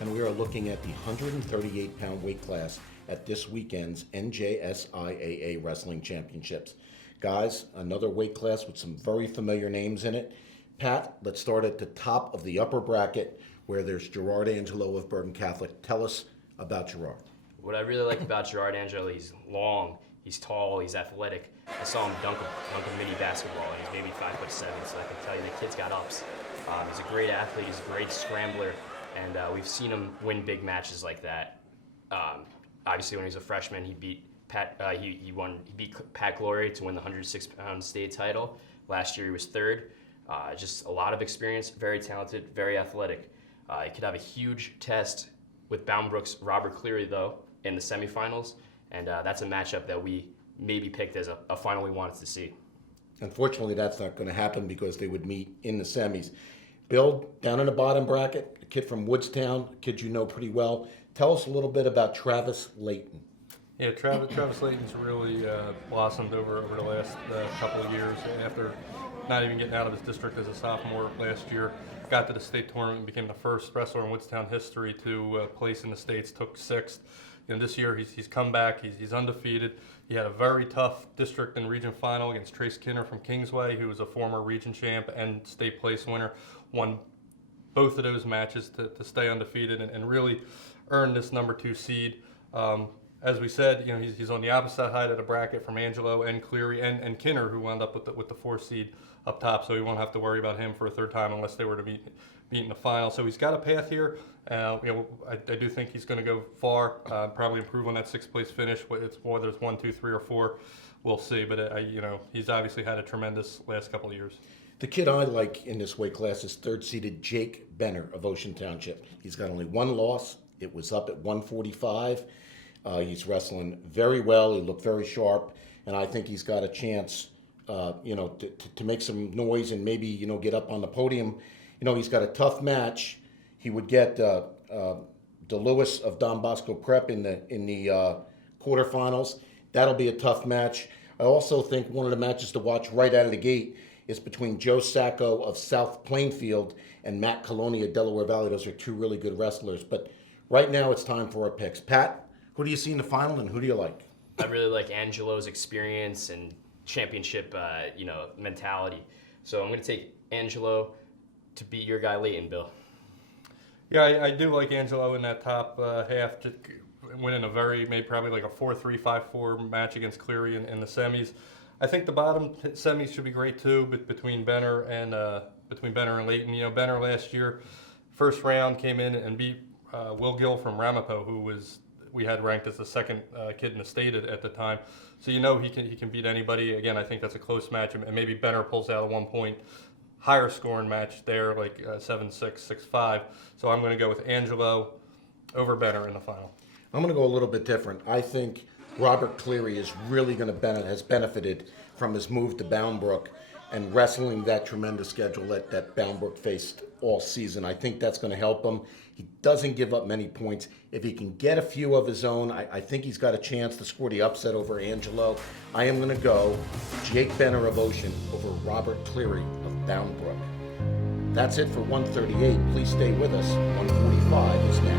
and we are looking at the 138-pound weight class at this weekend's NJSIAA Wrestling Championships. Guys, another weight class with some very familiar names in it. Pat, let's start at the top of the upper bracket where there's Gerard Angelo of Bergen Catholic. Tell us about Gerard. What I really like about Gerard Angelo, he's long, he's tall, he's athletic. I saw him dunk a mini basketball, and he's maybe 5'7", so I can tell you the kid's got ups. He's a great athlete, he's a great scrambler, and we've seen him win big matches like that. Obviously, when he was a freshman, he beat Pat Glory to win the 106-pound state title. Last year, he was third. Just a lot of experience, very talented, very athletic. He could have a huge test with Boundbrook's Robert Cleary, though, in the semifinals, and that's a matchup that we maybe picked as a final we wanted to see. Unfortunately, that's not going to happen because they would meet in the semis. Bill, down in the bottom bracket, a kid from Woodstown, a kid you know pretty well. Tell us a little bit about Travis Layton. Yeah, Travis Layton's really blossomed over the last couple of years after not even getting out of his district as a sophomore last year. Got to the state tournament and became the first wrestler in Woodstown history to place in the states, took sixth. This year he's come back, he's undefeated. He had a very tough district and region final against Trace Kinner from Kingsway, who was a former region champ and state place winner. Won both of those matches to stay undefeated and really earn this number 2 seed. As we said, he's on the opposite side of the bracket from Angelo and Cleary and Kinner, who wound up with the 4 seed up top, so we won't have to worry about him for a third time unless they were to meet in the final. So he's got a path here. I do think he's going to go far, probably improve on that 6th place finish. It's whether it's 1, 2, 3, or 4, we'll see. But he's obviously had a tremendous last couple of years. The kid I like in this weight class is 3rd-seeded Jake Benner of Ocean Township. He's got only 1 loss. It was up at 145. He's wrestling very well. He looked very sharp, and I think he's got a chance, to make some noise and maybe get up on the podium. He's got a tough match. He would get DeLewis of Don Bosco Prep in the quarterfinals. That'll be a tough match. I also think one of the matches to watch right out of the gate is between Joe Sacco of South Plainfield and Matt Coloni of Delaware Valley. Those are 2 really good wrestlers. But right now it's time for our picks. Pat, who do you see in the final and who do you like? I really like Angelo's experience and championship, mentality. So I'm going to take Angelo to beat your guy Layton, Bill. Yeah, I do like Angelo in that top half, just winning probably like a 4-3, 5-4 match against Cleary in the semis. I think the bottom semis should be great too, but between Benner and Layton. Benner last year, first round came in and beat Will Gill from Ramapo, who we had ranked as the 2nd kid in the state at the time. So he can beat anybody. Again, I think that's a close match, and maybe Benner pulls out a 1-point higher scoring match there, like 7-6, 6-5. So I'm going to go with Angelo over Benner in the final. I'm going to go a little bit different. I think Robert Cleary is really going to has benefited from his move to Boundbrook and wrestling that tremendous schedule that Boundbrook faced all season. I think that's going to help him. He doesn't give up many points. If he can get a few of his own, I think he's got a chance to score the upset over Angelo. I am going to go Jake Benner of Ocean over Robert Cleary of Boundbrook. That's it for 138. Please stay with us. 145 is now.